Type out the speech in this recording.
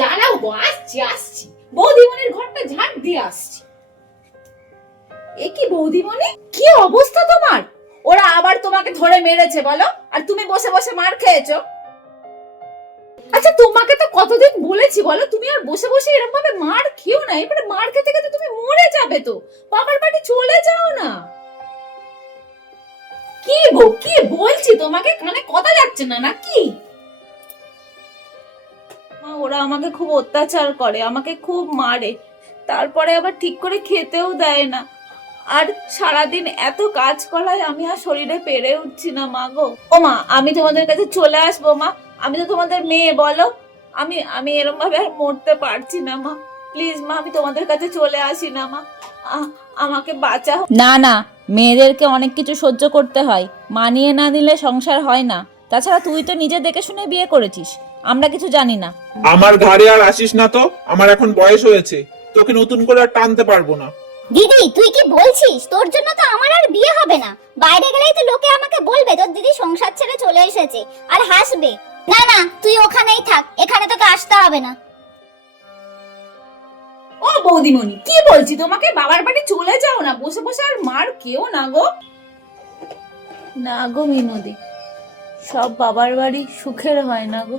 দাঁড়াও গো, আসছি আসছি। বৌদিমণির ঘরটা ঝাড় দিয়ে আসছি। এ কি বৌদিমণি, কি অবস্থা তোমার? ওরা আবার তোমাকে ধরে মেরেছে বলো, আর তুমি বসে বসে মার খেয়েছো? আচ্ছা, তোমাকে তো কতদিন বলেছি বলো, তুমি আর বসে বসে এরকম ভাবে মার খেও না। এবারে মার খেতে খেতে তুমি মরে যাবে তো। বাবার বাড়ি চলে যাও না। কি গো, কি বলছি তোমাকে, কানে কথা যাচ্ছে না নাকি? ওরা আমাকে খুব অত্যাচার করে, আমাকে খুব মারে, তারপরে আবার ঠিক করে খেতেও দেয় না। আর সারাদিন এত কাজ করায় আমি আর শরীরে পেরে উঠছি না মা গো। ও মা, আমি তোমাদের কাছে চলে আসবো মা, আমি তো তোমাদের মেয়ে বলো। আমি আমি এরকম ভাবে আর মরতে পারছি না মা। প্লিজ মা, আমি তোমাদের কাছে চলে আসি না মা, আমাকে বাঁচাও। না না, মেয়েদেরকে অনেক কিছু সহ্য করতে হয়, মানিয়ে না নিলে সংসার হয় না। তাছাড়া তুই তো নিজে দেখে শুনে বিয়ে করেছিস, আমরা কিছু জানি না। আমার ঘাড়ে আর আসিস না তো, আমার এখন বয়স হয়েছে, তোকে নতুন করে আর টানতে পারবো না। দিদি, তুই কি বলছিস? তোর জন্য তো আমার আর বিয়ে হবে না। বাইরে গেলেই তো লোকে আমাকে বলবে তোর দিদি সংসার ছেড়ে চলে এসেছে, আর হাসবে। না না, তুই ওখানেই থাক, এখানে তোকে আসতে হবে না। ও বৌদিমণি, কি বলছি তোমাকে, বাবার বাড়ি চলে যাও না, বসে বসে আর মার খেও না গো। না গো মিনতি, সব বাবার বাড়ি সুখের হয় না গো।